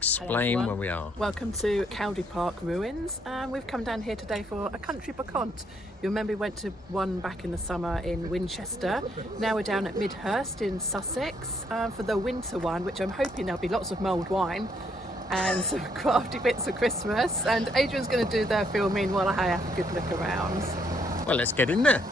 explain where we are. Welcome to Cowdy Park Ruins. We've come down here today for a country Brocante. You remember we went to one back in the summer in Winchester. Now we're down at Midhurst in Sussex for the winter one, which I'm hoping there'll be lots of mulled wine and some crafty bits of Christmas. And Adrian's going to do the filming while I have a good look around. Well, let's get in there.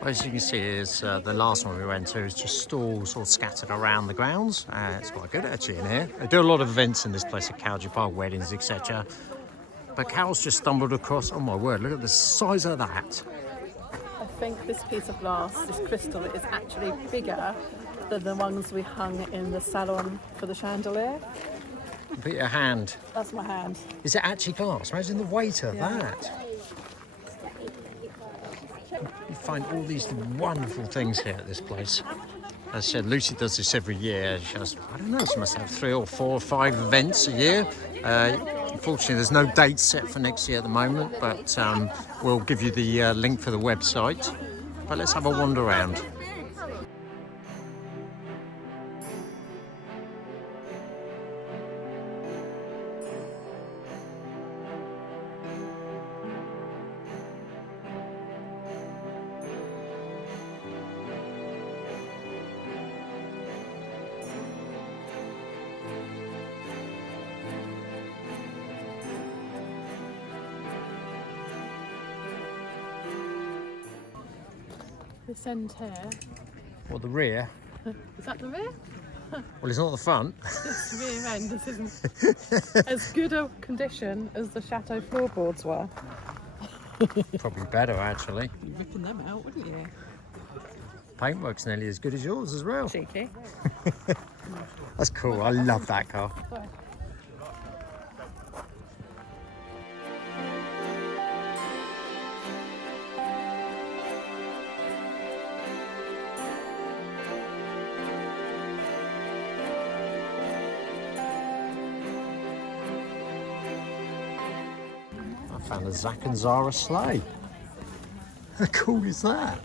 As you can see, is the last one we went to is just stalls all scattered around the grounds. It's quite good actually in here. They do a lot of events in this place at Cowdy Park, weddings, etc. But Carol's just stumbled across, oh my word, look at the size of that. I think this piece of glass, this crystal, is actually bigger than the ones we hung in the salon for the chandelier. Put your hand. That's my hand. Is it actually glass? Imagine the weight of that. You find all these wonderful things here at this place. As I said, Lucy does this every year. She has, I don't know, she must have 3 or 4 or 5 events a year. Unfortunately, there's no date set for next year at the moment, but we'll give you the link for the website. But let's have a wander around. This end here. Well, the rear. Is that the rear? Well, it's not the front. This rear end, this isn't as good a condition as the chateau floorboards were. Probably better, actually. You'd be ripping them out, wouldn't you? Paintwork's nearly as good as yours as well. Cheeky. That's cool. I love that car. I found a Zach and Zara sleigh. How cool is that?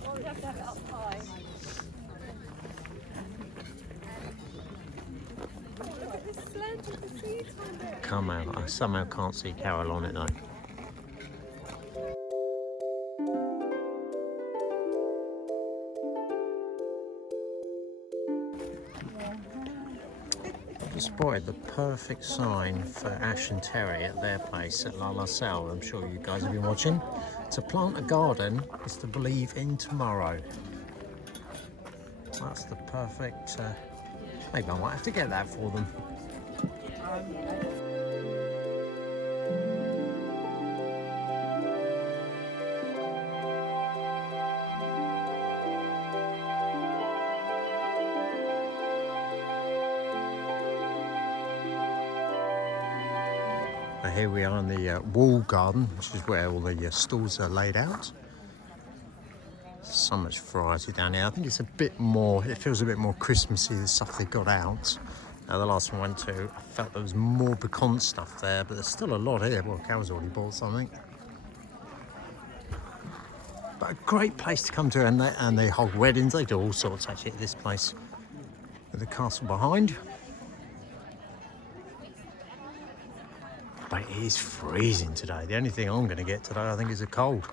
Come out. I somehow can't see Carol on it though. I've just spotted the perfect sign for Ash and Terry at their place at La La Salle. I'm sure you guys have been watching. To plant a garden is to believe in tomorrow. That's the perfect. Maybe I might have to get that for them. Here we are in the wall garden, which is where all the stalls are laid out. So much variety down here. I think it's a bit more, it feels a bit more Christmassy, the stuff they got out. The last one I went to, I felt there was more Brocante stuff there, but there's still a lot here. Well, Carol's already bought something. But a great place to come to, and they hold weddings. They do all sorts actually at this place. With the castle behind. But it is freezing today. The only thing I'm going to get today, I think, is a cold.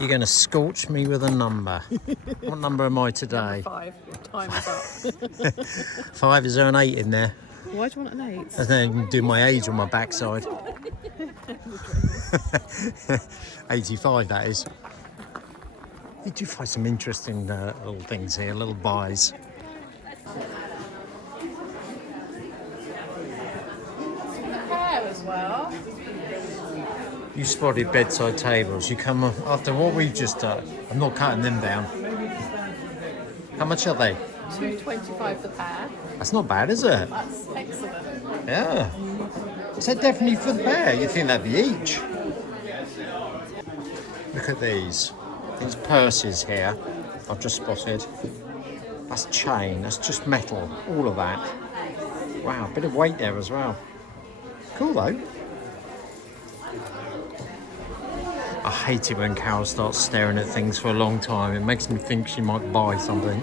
You're going to scorch me with a number. What number am I today? Number 5. Your time is up. 5, is there an 8 in there? Why do you want an 8? And then you can do my age on my backside. 85, that is. You do find some interesting little things here, little buys. Hair as well. You spotted bedside tables. You come after what we've just done. I'm not cutting them down. How much are they? $2.25 for the pair. That's not bad, is it? That's excellent. Yeah. Is that definitely for the pair? You think that'd be each? Look at these purses here. I've just spotted. That's chain. That's just metal. All of that. Wow, a bit of weight there as well. Cool though. I hate it when Carol starts staring at things for a long time. It makes me think she might buy something.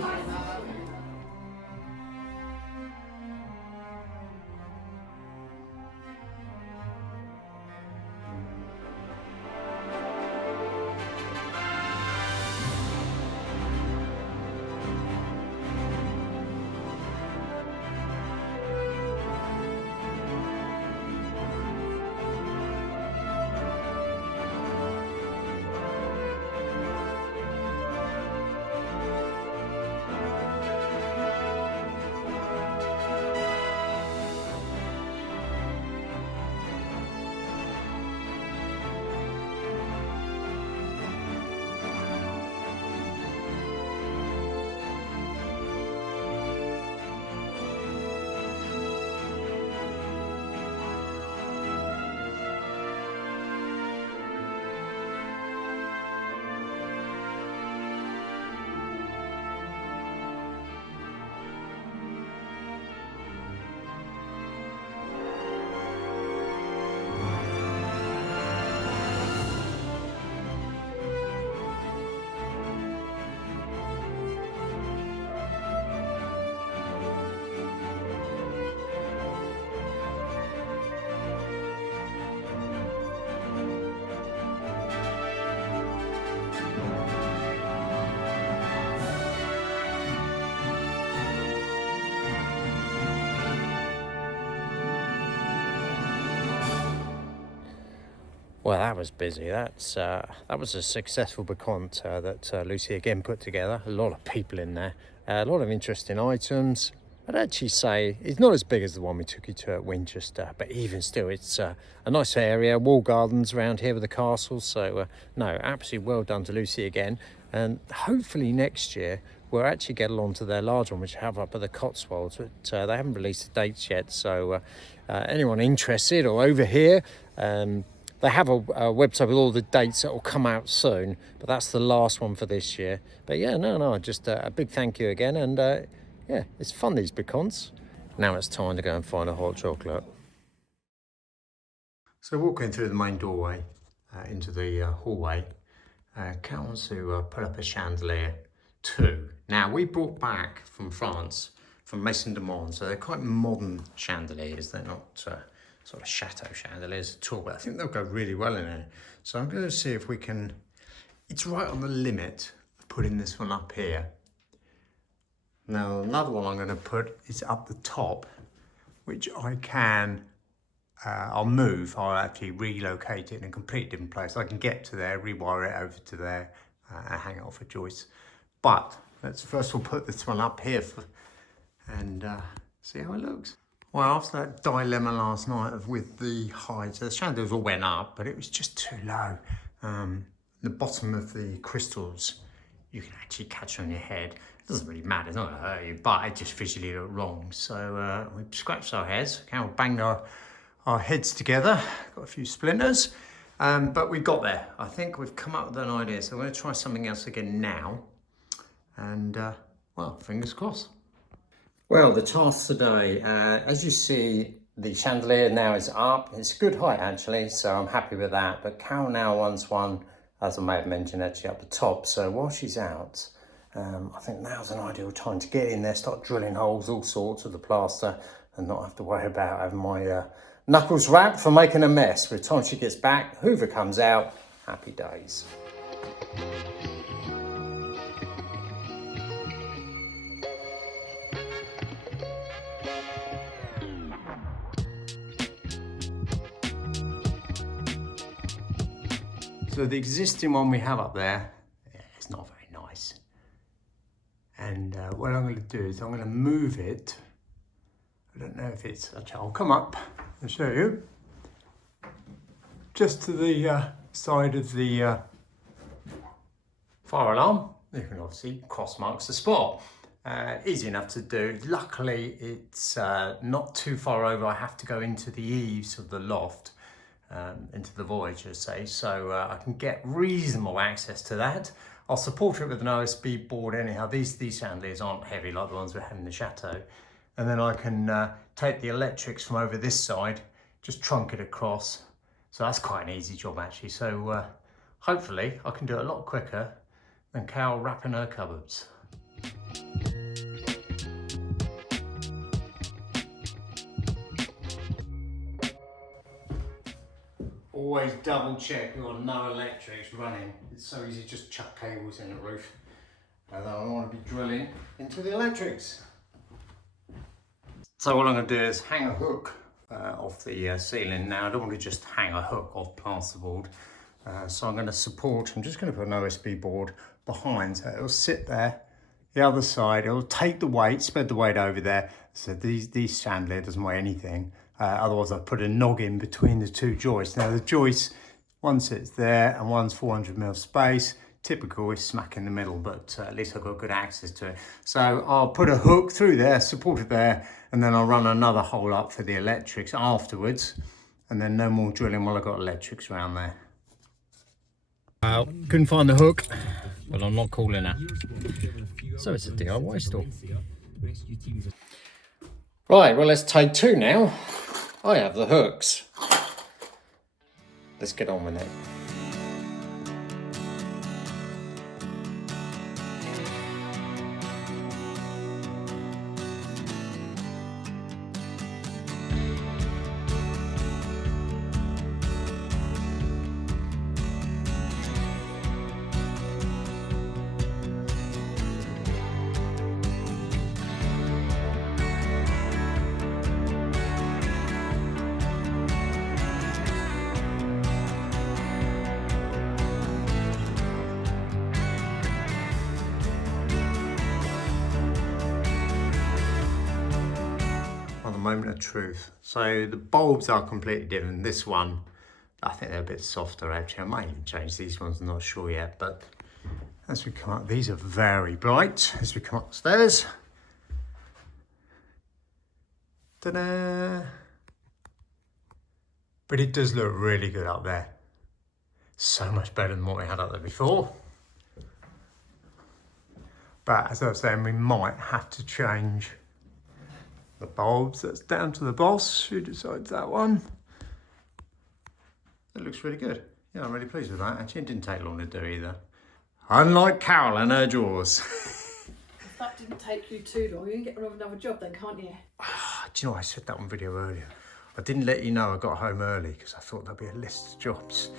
Well, that was busy. That was a successful Brocante that Lucy again put together. A lot of people in there, a lot of interesting items. I'd actually say it's not as big as the one we took you to at Winchester, but even still, it's a nice area, wall gardens around here with the castle. So no, absolutely well done to Lucy again. And hopefully next year we'll actually get along to their large one, which I have up at the Cotswolds, but they haven't released the dates yet. So anyone interested or over here, they have a website with all the dates that will come out soon, but that's the last one for this year. But yeah, no, just a big thank you again. And yeah, it's fun, these Brocantes. Now it's time to go and find a hot chocolate. So walking through the main doorway into the hallway, Kat wants to put up a chandelier too. Now we brought back from France, from Maison de Monde, so they're quite modern chandeliers. They're not sort of chateau chandeliers at all, but I think they'll go really well in there. So I'm going to see if we can, it's right on the limit of putting this one up here. Now another one I'm going to put is up the top, which I can, I'll move, I'll actually relocate it in a completely different place. I can get to there, rewire it over to there, and hang it off a joist. But let's first of all put this one up here and see how it looks. Well, after that dilemma last night with the height, so the chandeliers all went up, but it was just too low. The bottom of the crystals, you can actually catch on your head. It doesn't really matter, it's not going to hurt you, but it just visually looked wrong. So we scratched our heads, kind of banged our heads together, got a few splinters, but we got there. I think we've come up with an idea, so we're going to try something else again now. And, well, fingers crossed. Well, the task today, as you see, the chandelier now is up. It's a good height actually, so I'm happy with that. But Carol now wants one, as I may have mentioned, actually up the top. So while she's out, I think now's an ideal time to get in there, start drilling holes, all sorts with the plaster, and not have to worry about having my knuckles wrapped for making a mess. By the time she gets back, Hoover comes out, happy days. So the existing one we have up there, it's not very nice. And what I'm going to do is I'm going to move it. I don't know if it's, actually I'll come up and show you. Just to the side of the fire alarm. You can obviously cross marks the spot. Easy enough to do. Luckily it's not too far over. I have to go into the eaves of the loft. Into the void, should I say, so I can get reasonable access to that. I'll support it with an OSB board anyhow. These chandeliers aren't heavy like the ones we have in the chateau. And then I can take the electrics from over this side, just trunk it across. So that's quite an easy job actually. So hopefully I can do it a lot quicker than Carol wrapping her cupboards. Always double check we've got no electrics running. It's so easy to just chuck cables in the roof. And then I don't want to be drilling into the electrics. So what I'm going to do is hang a hook off the ceiling. Now I don't want to just hang a hook off plasterboard. So I'm going to support, I'm just going to put an OSB board behind so it'll sit there. The other side, it'll take the weight, spread the weight over there. So these chandelier doesn't weigh anything. Otherwise I've put a noggin between the two joists. Now the joist, one sits there and one's 400mm space. Typical is smack in the middle, but at least I've got good access to it. So I'll put a hook through there, support it there, and then I'll run another hole up for the electrics afterwards. And then no more drilling while I've got electrics around there. Couldn't find the hook, but I'm not calling it. So it's a DIY store. Right, well let's take two now. I have the hooks. Let's get on with it. Moment of truth. So the bulbs are completely different. This one, I think they're a bit softer actually. I might even change these ones, I'm not sure yet, but as we come up, these are very bright as we come upstairs. Ta-da! But it does look really good up there. So much better than what we had up there before. But as I was saying, we might have to change the bulbs. That's down to the boss who decides that one. It looks really good. Yeah, I'm really pleased with that. Actually, it didn't take long to do either. Unlike Carol and her drawers. If that didn't take you too long, you can get another job then, can't you? Do you know, I said that on video earlier. I didn't let you know I got home early because I thought there'd be a list of jobs.